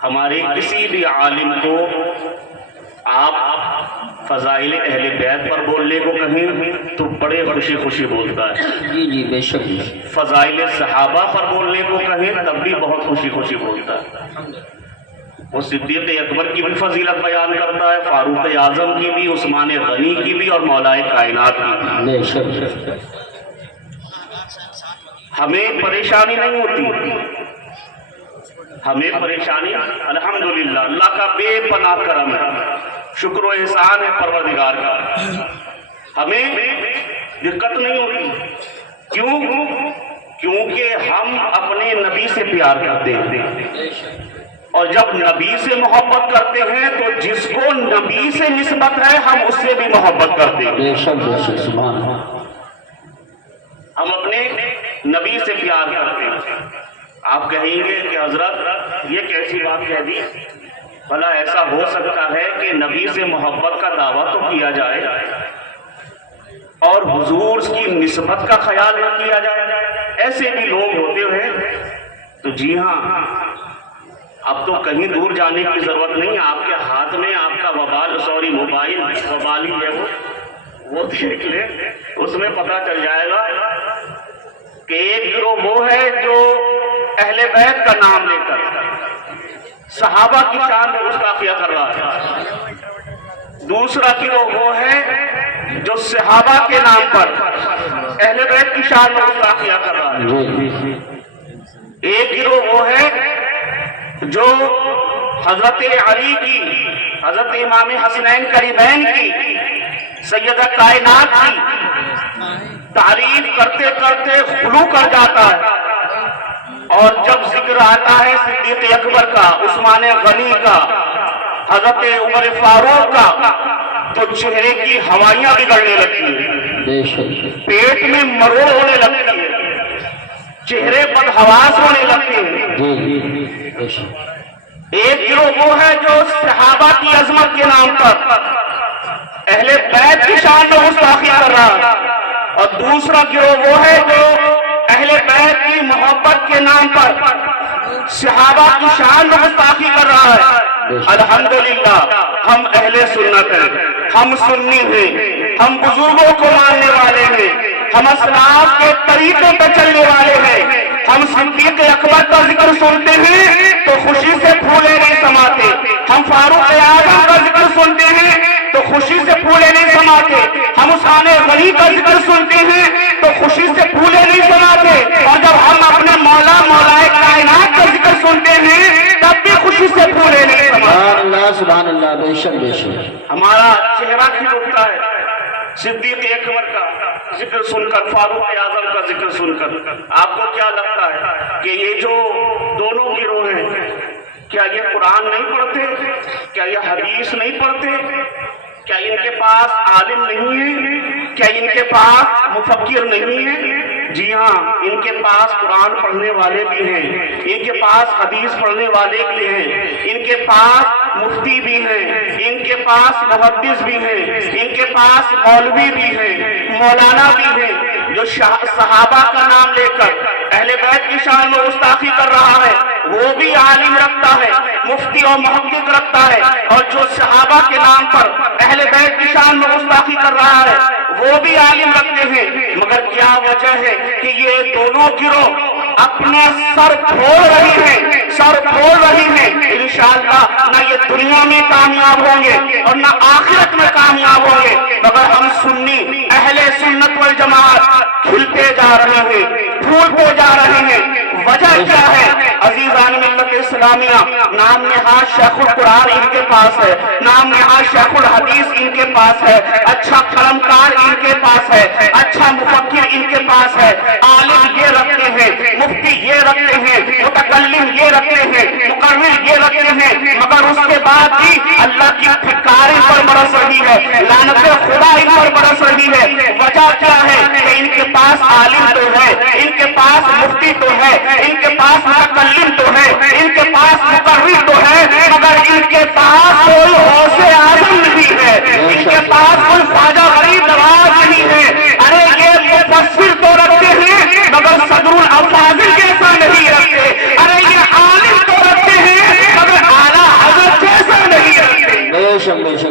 ہمارے کسی بھی عالم کو آپ فضائل اہل بیت پر بولنے کو کہیں تو بڑے خوشی خوشی بولتا ہے. جی بے شک. فضائل صحابہ پر بولنے کو کہیں تب بھی بہت خوشی خوشی بولتا ہے. وہ صدیق اکبر کی بھی فضیلت بیان کرتا ہے، فاروق اعظم کی بھی، عثمان غنی کی بھی، اور مولا کائنات کی بھی. بے شک. ہمیں پریشانی نہیں ہوتی، ہمیں پریشانی الحمدللہ اللہ کا بے پناہ کرم ہے، شکر و احسان ہے پروردگار کا، ہمیں دقت نہیں ہوتی. کیوں؟ کیونکہ ہم اپنے نبی سے پیار کرتے ہیں، اور جب نبی سے محبت کرتے ہیں تو جس کو نبی سے نسبت ہے ہم اس سے بھی محبت کرتے ہیں. بے شک بے شک. سبحان اللہ. ہم اپنے نبی سے پیار کرتے ہیں. آپ کہیں گے کہ حضرت یہ کیسی بات کہہ دی؟ بھلا ایسا ہو سکتا ہے کہ نبی سے محبت کا دعویٰ تو کیا جائے اور حضور کی نسبت کا خیال نہ کیا جائے؟ ایسے بھی لوگ ہوتے ہیں. تو جی ہاں، اب تو کہیں دور جانے کی ضرورت نہیں، آپ کے ہاتھ میں آپ کا موبائل ہی ہے، وہ دیکھ لیں، اس میں پتہ چل جائے گا کہ ایک گروہ وہ ہے جو اہل بیت کا نام لے کر صحابہ کی شان میں گستاخیاں کر رہا ہے، دوسرا گروہ وہ ہے جو صحابہ کے نام پر اہل بیت کی شان میں گستاخیاں کر رہا ہے، ایک گروہ وہ ہے جو حضرت علی کی، حضرت امام حسنین کریمین کی، سیدہ کائنات کی تعریف کرتے کرتے خلو کر جاتا ہے، اور جب ذکر آتا ہے صدیق اکبر کا، عثمان غنی کا، حضرت عمر فاروق کا، تو چہرے کی ہوائیاں بگڑنے لگتی ہیں، پیٹ میں مروڑ ہونے لگتی ہے، چہرے بدحواس ہونے لگتے ہیں. ایک گروہ وہ ہے جو صحابہ کی عظمت کے نام پر اہل بیت کی شان میں گستاخی کر رہا ہے، اور دوسرا گروہ وہ ہے جو اہل بیت کی محبت کے نام پر صحابہ کی شان میں گستاخی کر رہا ہے. الحمدللہ ہم اہل سنت ہیں، ہم سنی ہیں، ہم بزرگوں کو ماننے والے ہیں، ہم اسلاف کے طریقے پہ چلنے والے ہیں. ہم صدیق اکبر کا ذکر سنتے ہیں تو خوشی سے پھولے نہیں سماتے، ہم فاروق اعظم کا ذکر سنتے ہیں تو خوشی سے پھولے نہیں سماتے، ہم عثمان غنی کا ذکر سنتے ہیں تو خوشی سے پھولے نہیں سماتے، اور جب ہم اپنے مولا کائنات کا ذکر سنتے ہیں تب بھی خوشی سے پھولے نہیں سماتے. سبحان اللہ. بے شک بے شک. ہمارا چہرہ کھل اٹھتا ہے صدیق اکبر کا ذکر سن کر، فاروق اعظم کا ذکر سن کر. آپ کو کیا لگتا ہے کہ یہ جو دونوں گروہ ہیں، کیا یہ قرآن نہیں پڑھتے؟ کیا یہ حدیث نہیں پڑھتے؟ کیا ان کے پاس عالم نہیں ہے؟ کیا ان کے پاس مفکر نہیں ہے؟ جی ہاں، ان کے پاس قرآن پڑھنے والے بھی ہیں، ان کے پاس حدیث پڑھنے والے بھی ہیں، ان کے پاس مفتی بھی ہیں، ان کے پاس محدث بھی ہیں، ان کے پاس مولوی بھی ہیں، مولانا بھی ہیں. جو صحابہ کا نام لے کر اہل بیت کی شان میں گستاخی کر رہا ہے وہ بھی عالم رکھتا ہے، مفتی اور محقق رکھتا ہے، اور جو صحابہ کے نام پر اہل بیت کی شان میں گستاخی کر رہا ہے وہ بھی عالم رکھتے ہیں. مگر کیا وجہ ہے کہ یہ دونوں گروہ اپنا سر پھوڑ رہی ہیں، سر پھوڑ رہی ہیں. انشاءاللہ نہ یہ دنیا میں کامیاب ہوں گے اور نہ آخرت میں کامیاب ہوں گے، مگر ہم سنی اہل سنت والجماعت کھلتے جا رہے ہیں، پھولتے جا رہے ہیں. وجہ کیا ہے؟ عزیزان ملت اسلامیہ، نام نہاد شیخ القرآن ان کے پاس ہے، نام نہاد شیخ الحدیث ان کے پاس ہے، اچھا قلمکار ان کے پاس ہے، اچھا مفکر ان کے پاس ہے، عالم یہ رکھتے ہیں، مفتی یہ رکھتے ہیں، متکلم یہ رکھتے ہیں، مقرر یہ رکھتے ہیں، مگر اس کے بعد بھی اللہ کی پھٹکار ان پر برس رہی ہے، لعنت خدا ان پر برس رہی ہے. وجہ کیا ہے؟ کہ ان کے پاس عالم تو ہے، ان کے پاس مفتی تو ہے، ان کے پاس متکلم تو ہے، ان کے پاس مقرر تو ہے، مگر ان کے پاس کوئی غوث اعظم نہیں ہے، ان کے پاس کوئی خواجہ غریب نواز نہیں ہے. ارے یہ مفسر تو رکھتے ہیں مگر صدر الافاضل جیسا نہیں رکھتے. ارے یہ عالم تو رکھتے ہیں مگر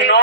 9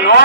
9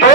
2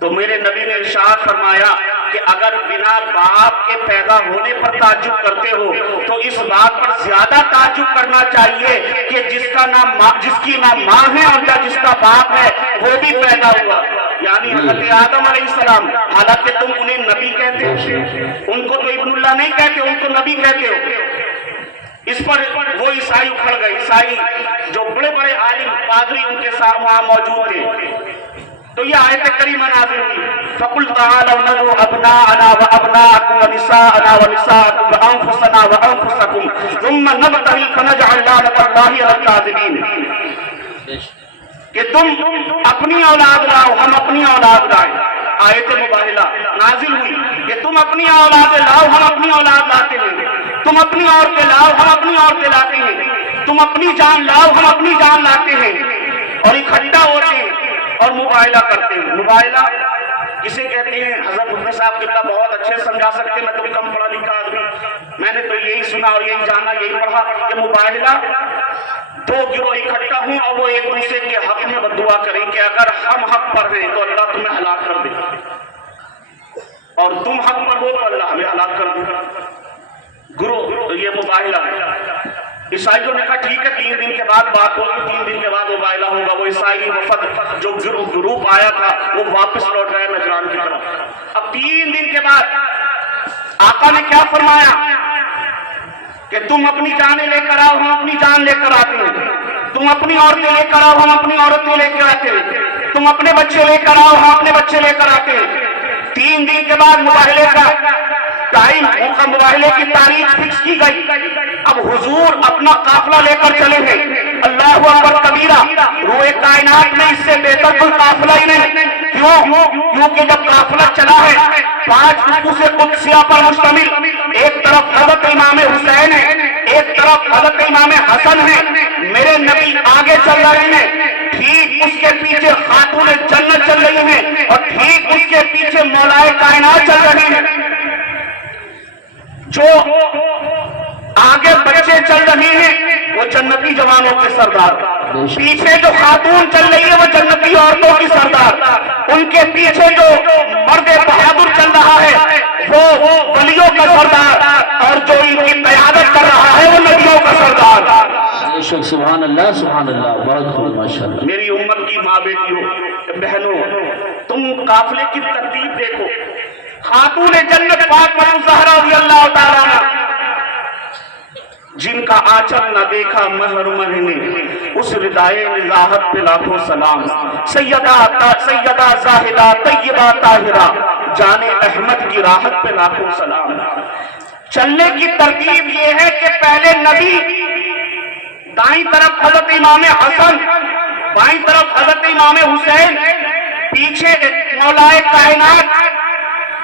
تو میرے نبی نے ارشاد فرمایا کہ اگر بنا باپ کے پیدا ہونے پر تعجب کرتے ہو تو اس بات پر زیادہ تعجب کرنا چاہیے کہ جس کی نہ ماں ہے اور جس کا باپ ہے وہ بھی پیدا ہوا، یعنی حضرت آدم علیہ السلام۔ حالانکہ تم انہیں نبی کہتے ہو، ان کو تو ابن اللہ نہیں کہتے، ان کو نبی کہتے ہو۔ اس پر وہ عیسائی اکھڑ گئے، عیسائی جو بڑے بڑے عالم پادری ان کے ساتھ وہاں موجود تھے۔ تو یہ آیت کریمہ نازل ہوئی، فَقُلْ تَعَالَوْا نَدْعُ أَبْنَاءَنَا وَأَبْنَاءَكُمْ وَنِسَاءَنَا وَنِسَاءَكُمْ وَأَنفُسَنَا وَأَنفُسَكُمْ ثُمَّ نَبْتَهِلْ فَنَجْعَلْ لَعْنَتَ اللَّهِ عَلَى الْكَاذِبِينَ، کہ تم اپنی اولاد لاؤ، ہم اپنی اولاد لائیں۔ آیت مباہلہ نازل ہوئی کہ تم اپنی اولاد لاؤ، ہم اپنی اولاد لاتے ہیں، تم اپنی عورتیں لاؤ، ہم اپنی عورتیں لاتے ہیں، تم اپنی جان لاؤ، ہم اپنی جان لاتے ہیں، اور اکٹھا ہوتے ہیں اور مباہلہ کرتے ہیں۔ مباہلہ کسے کہتے ہیں؟ حضرت مفتی صاحب قبلہ بہت اچھے سمجھا سکتے، میں تو بھی کم پڑھا لکھا آدمی، میں نے تو یہی سنا اور یہی جانا، یہی پڑھا کہ مباہلہ دو گروہ اکٹھا ہوں اور وہ ایک دوسرے کے حق میں بددعا کریں کہ اگر ہم حق پر ہیں تو اللہ تمہیں ہلاک کر دے، اور تم حق پر ہو تو اللہ ہمیں ہلاک کر دے۔ گروہ، یہ مباہلہ ہے۔ عیسائیوں نے کہا ٹھیک ہے 3 دن کے بعد بات ہوگی، 3 دن کے بعد مباہلہ ہوگا۔ وہ عیسائی وفد جو گروپ آیا تھا وہ واپس لوٹ گئے نجران کی طرف۔ اب 3 دن کے بعد آقا نے کیا فرمایا کہ تم اپنی جانیں لے کر آؤ، ہم اپنی جان لے کر آتے ہیں، تم اپنی عورتیں لے کر آؤ، ہم اپنی عورتیں لے کر آتے ہیں، تم اپنے بچے لے کر آؤ، ہم اپنے بچے لے کر آتے ہیں۔ 3 دن کے بعد مباہلے کا ٹائم، مباہلے کی تاریخ فکس کی گئی۔ اب حضور اپنا قافلہ لے کر چلے ہیں، اللہ اکبر کبیرہ، روئے کائنات میں اس سے بہتر کوئی قافلہ ہی نہیں۔ کیونکہ جب قافلہ چلا ہے 5 نقوش قدسیہ پر مشتمل، ایک طرف حضرت امام حسین ہے، ایک طرف حضرت امام حسن ہے، میرے نبی آگے چل رہے ہیں، ٹھیک اس کے پیچھے خاتون جنت چل رہی ہیں، اور ٹھیک اس کے پیچھے مولائے کائنات چل رہے ہیں۔ جو آگے بچے چل رہے ہیں وہ جنتی جوانوں کے سردار، پیچھے جو خاتون چل رہی ہے وہ جنتی عورتوں کی سردار، ان کے پیچھے جو مرد بہادر چل رہا ہے وہ ولیوں کا سردار، اور جو ان کی قیادت کر رہا ہے وہ نبیوں کا سردار۔ سبحان اللہ سبحان اللہ، بہت خوب ماشاءاللہ۔ میری امت کی ماں بیٹیوں بہنوں، تم قافلے کی ترتیب دیکھو۔ خاتون جنت فاطمہ الزہرا رضی اللہ تعالیٰ عنہ، جن کا آنچل نہ دیکھا محرم نے، اس ردائے نزاہت پہ لاکھوں سلام، سیدہ زاہدہ طیبہ طاہرہ، جان احمد کی راحت پہ لاکھوں سلام۔ چلنے کی ترتیب یہ ہے کہ پہلے نبی، دائیں طرف حضرت امام حسن، بائیں طرف حضرت امام حسین، پیچھے مولائے کائنات،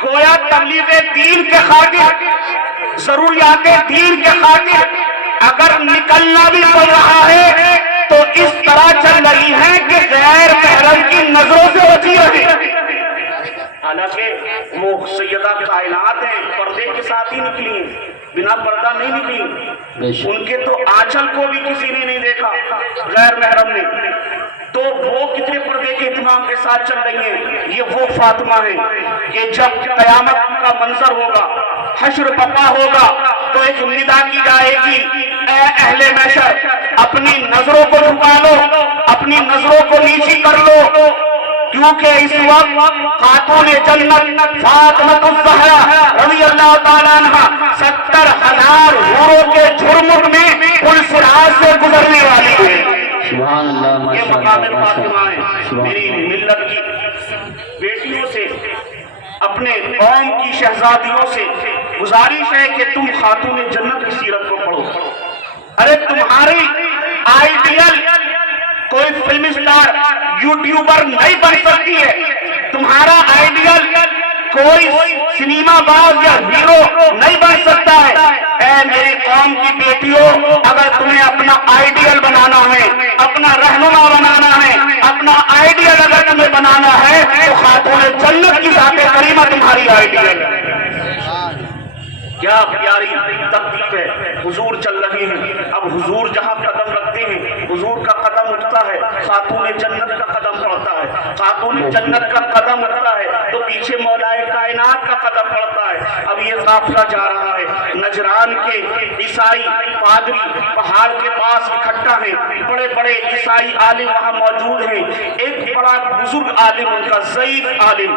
گویا تبلیغ دین کے خاطر، ضروریات دین کے خاطر اگر نکلنا بھی پڑ رہا ہے تو اس طرح چل رہی ہے کہ غیر محرم کی نظروں سے بچی رہے۔ حالانکہ وہ سیدہ کائنات ہیں، پردے کے ساتھ ہی نکلی ہیں، بنا پردہ نہیں نکلی، ان کے تو آنچل کو بھی کسی نے نہیں دیکھا غیر محرم نے، تو وہ کتنے پردے کے اہتمام کے ساتھ چل رہی ہیں۔ یہ وہ فاطمہ ہیں کہ جب قیامت کا منظر ہوگا، حشر پپا ہوگا، تو ایک ندا کی جائے گی، اے اہل محشر اپنی نظروں کو جھکا لو، اپنی نظروں کو نیچی کر لو، کیونکہ اس وقت خاتون جنت فاطمہ الزہرا رضی اللہ تعالیٰ عنہ 70,000 حوروں کے جھرمٹ میں پل صراط سے گزرنے والی ہے۔ سبحان اللہ یہ ماشاء مقام اللہ فاطمہ ہے۔ میری ملت کی بیٹیوں سے، اپنے قوم کی شہزادیوں سے گزارش ہے کہ تم خاتون جنت کی سیرت کو پڑھو۔ ارے تمہاری آئیڈیل کوئی فلم اسٹار، یوٹیوبر نہیں بن سکتی ہے، تمہارا آئیڈیل کوئی سنیما باز یا ہیرو نہیں بن سکتا ہے۔ اے میری قوم کی بیٹیوں، اگر تمہیں اپنا آئیڈیل بنانا ہے، اپنا رہنما بنانا ہے، اپنا آئیڈیل اگر تمہیں بنانا ہے تو خاتون جنت کی ذات کریمہ تمہاری آئیڈیل ہے۔ کیا پیاری تکلیف ہے، حضور چل رہی ہیں، اب حضور جہاں قدم رکھتے کرتے ہیں حضور کا قدم اٹھتا ہے، خاتون جنت کا قدم پڑتا ہے، خاتون جنت کا قدم اٹھتا ہے تو پیچھے مولائے کائنات کا قدم پڑتا ہے۔ اب یہ قافلہ جا رہا ہے، نجران کے عیسائی پادری پہاڑ کے پاس اکٹھا ہیں، بڑے بڑے عیسائی عالم وہاں موجود ہیں۔ ایک بڑا بزرگ عالم، ان کا ضعیف عالم،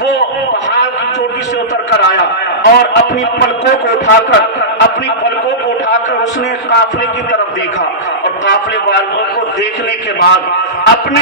وہ پہاڑ کی چوٹی سے اتر کر آیا اور اپنی پلکوں کو اٹھا کر اس نے قافلے کی طرف دیکھا، اور قافلے والوں کو دیکھنے کے بعد اپنے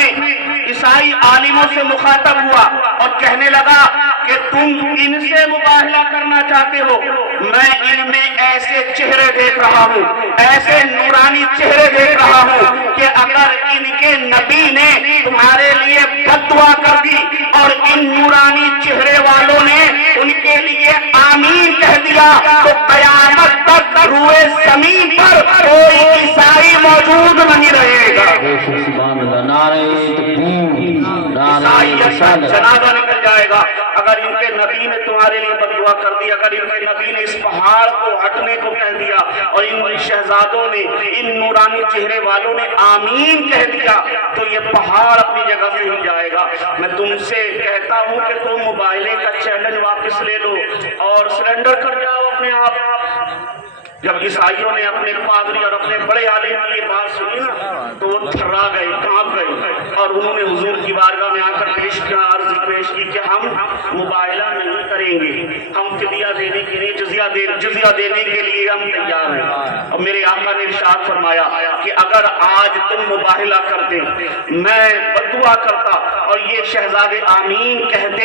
عیسائی عالموں سے مخاطب ہوا اور کہنے لگا کہ تم ان سے مباہلہ کرنا چاہتے ہو، میں ان میں ایسے چہرے دیکھ رہا ہوں، ایسے نورانی چہرے دیکھ رہا ہوں کہ اگر ان کے نبی نے تمہارے لیے بد دعا کر دی اور ان نورانی چہرے والوں نے ان کے لیے آمین کہہ دیا تو قیامت تک روئے زمین پر کوئی عیسائی موجود نہیں رہے گا۔ سبحان اللہ، نعرہ تکبیر، نعرہ رسالت۔ جنازہ نکل جائے گا اگر ان کے نبی نے تمہارے لیے بد دعا کر دی، اگر ان کے نبی نے اس پہاڑ کو ہٹنے کو کہہ دیا اور ان شہزادوں نے، ان نورانی چہرے والوں نے آمین کہہ دیا تو یہ پہاڑ اپنی جگہ سے ہل جائے گا۔ میں تم سے کہتا ہوں کہ تم موبائلے کا چیلنج واپس لے لو اور سرنڈر کر جاؤ اپنے آپ۔ جب عیسائیوں نے اپنے پادری اور اپنے بڑے عالم کی یہ بات سنی نا تو وہ تھرا گئے، کانپ گئے، اور انہوں نے حضور کی بارگاہ میں آ کر عرض پیش کی کہ ہم مباہلہ نہیں کریں گے، ہم فدیہ دینے کے لیے جزیہ دینے کے لیے ہم تیار ہیں۔ اور میرے آقا نے ارشاد فرمایا کہ اگر آج تم مباہلہ کرتے، میں بددعا کرتا اور یہ شہزادے آمین کہتے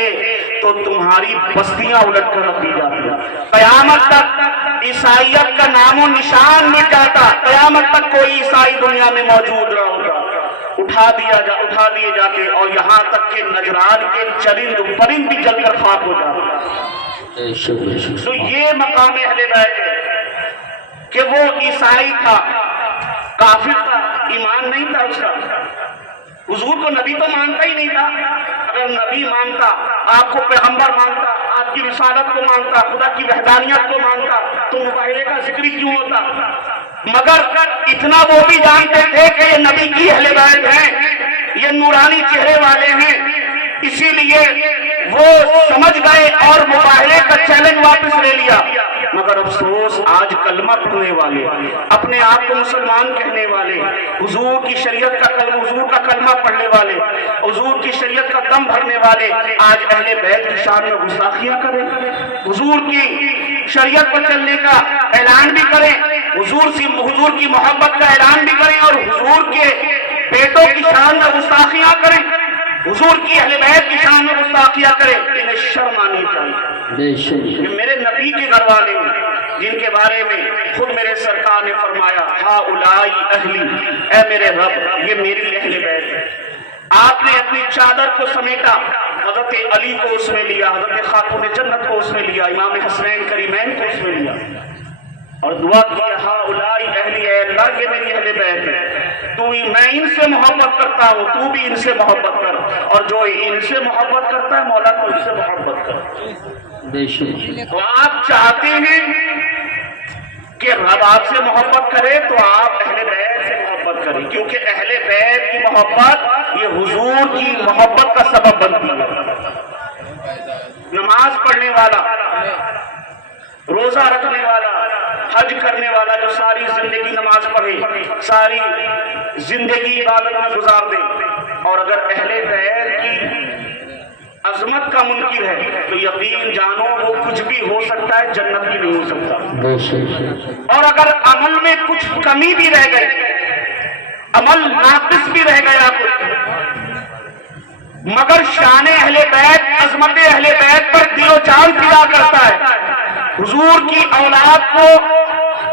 تو تمہاری بستیاں الٹ کر رکھ دی جاتی۔ قیامت تک عیسائیت کا نام و نشان مٹ جاتا، قیامت تک کوئی عیسائی دنیا میں موجود نہ ہوتا، اٹھا دیے جاتے، اور یہاں تک کہ نجران کے چرند پرند بھی جل کر خاک ہو جاتے۔ تو یہ مقام اہل بیت ہے کہ وہ عیسائی تھا، کافر تھا، ایمان نہیں تھا اس کا، حضور کو نبی تو مانتا ہی نہیں تھا۔ اگر نبی مانتا، آپ کو پیغمبر مانتا، آپ کی رسالت کو مانتا، خدا کی وحدانیت کو مانتا تو مباہلے کا ذکر ہی کیوں ہوتا؟ مگر اتنا وہ بھی جانتے تھے کہ یہ نبی کی اہل بیت ہیں، یہ نورانی چہرے والے ہیں، اسی لیے وہ سمجھ گئے اور مباہلے کا چیلنج واپس لے لیا۔ مگر افسوس آج کلمہ پڑھنے والے، اپنے آپ کو مسلمان کہنے والے، حضور کی شریعت کا کلمہ، حضور کا کلمہ پڑھنے والے، حضور کی شریعت کا دم بھرنے والے آج اہل بیت کی شان میں گستاخیاں کریں، حضور کی شریعت پر چلنے کا اعلان بھی کریں، حضور کی محبت کا اعلان بھی کریں، اور حضور کے بیٹوں کی شان میں گستاخیاں کریں، حضور کی اہل بیت کی شان میں گستاخیاں کریں۔ انہیں شرم آنی چاہیے کہ میرے نبی کے گھر والے جن کے بارے میں خود میرے سرکار نے فرمایا ہا اولائی اہلی، اے میرے رب یہ میری اہل بیت ہے۔ آپ نے اپنی چادر کو سمیٹا، حضرت علی کو اس میں لیا، حضرت خاتون جنت کو اس میں لیا، امام حسنین کریمین کو اس میں لیا، اور دعا کی ہا اولائی اہلی، اے اللہ یہ میری اہل بیت ہے، میں ان سے محبت کرتا ہوں، تو بھی ان سے محبت کر، اور جو ان سے محبت کرتا ہے مولا تو ان سے محبت کر۔ تو آپ چاہتے ہیں کہ رب آپ سے محبت کرے تو آپ اہل بیت سے محبت کریں، کیونکہ اہل بیت کی محبت یہ حضور کی محبت کا سبب بنتی ہے۔ نماز پڑھنے والا، روزہ رکھنے والا، حج کرنے والا جو ساری زندگی نماز پڑھے، ساری زندگی عبادت میں گزار دے، اور اگر اہل بیت کی عظمت کا منکر ہے تو یقین جانو وہ کچھ بھی ہو سکتا ہے، جنت بھی نہیں ہو سکتا۔ اور اگر عمل میں کچھ کمی بھی رہ گئی، عمل ناقص بھی رہ گیا کچھ، مگر شان اہل بیت، عظمت اہل بیت پر دل و جان فدا کرتا ہے، حضور کی اولاد کو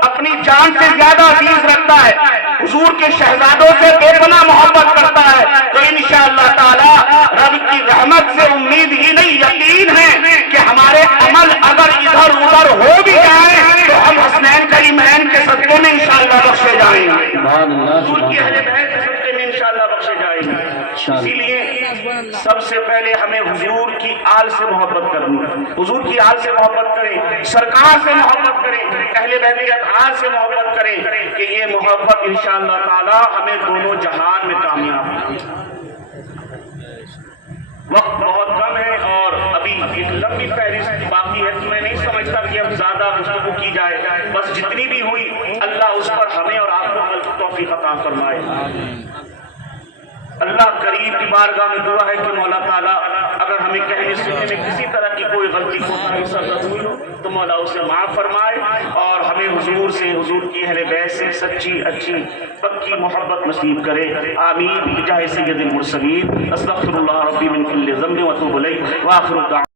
اپنی جان سے زیادہ عزیز رکھتا ہے، حضور کے شہزادوں سے بے پناہ محبت کرتا ہے، تو انشاءاللہ تعالی رب کی رحمت سے امید ہی نہیں یقین ہے کہ ہمارے عمل اگر ادھر ادھر ہو بھی جائیں تو ہم حسنین کریمین کے صدقے میں انشاءاللہ بخشے جائیں گے، حضور کی اہل بیت کے صدقے میں انشاءاللہ بخشے جائیں گے۔ اسی لیے سب سے پہلے ہمیں حضور کی آل سے محبت کرنی، حضور کی آل سے محبت کریں، سرکار سے محبت کریں، اہل بیت آل سے محبت کریں کہ یہ محبت انشاءاللہ تعالی ہمیں دونوں جہان میں کامیاب کرے۔ وقت بہت کم ہے اور ابھی ایک لمبی فہرست باقی ہے، تو میں نہیں سمجھتا کہ اب زیادہ گفتگو کی جائے، بس جتنی بھی ہوئی اللہ اس پر ہمیں اور آپ کو توفیق عطا فرمائے۔ اللہ کریم کی بارگاہ میں دعا ہے کہ مولا تعالیٰ اگر ہمیں کہنے سننے میں کسی طرح کی کوئی غلطی ہوئی ہو تو مولا اسے معاف فرمائے اور ہمیں حضور سے، حضور کی اہل بیت سے سچی اچھی پکی محبت نصیب کرے، آمین بجاہ سید المرسلین۔ استغفر اللہ ربی من کل ذنب واتوب الیہ، وآخر دعوانا